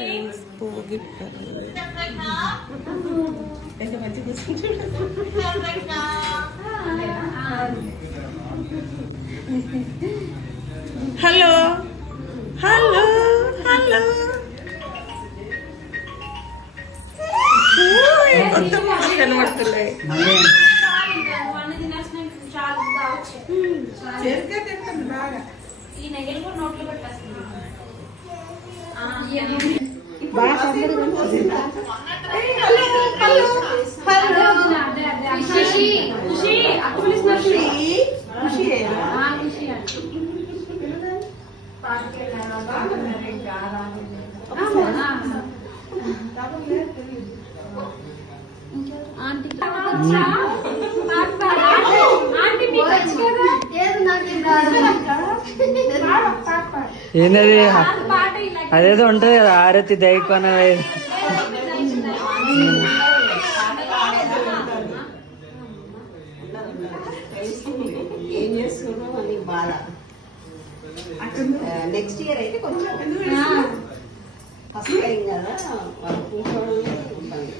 Friends Bhogi hello hello hello కొత్త ముగ్గులు కనబడుతున్నాయి. ఏంటది అదేదో ఉంటది కదా ఆరతి దైకోన ఏం చేస్తున్నావు అని బాధ. నెక్స్ట్ ఇయర్ అయితే కొంచెం ఫస్ట్ టైం కదా వాళ్ళు కూర్చోవడం ఉంటుంది.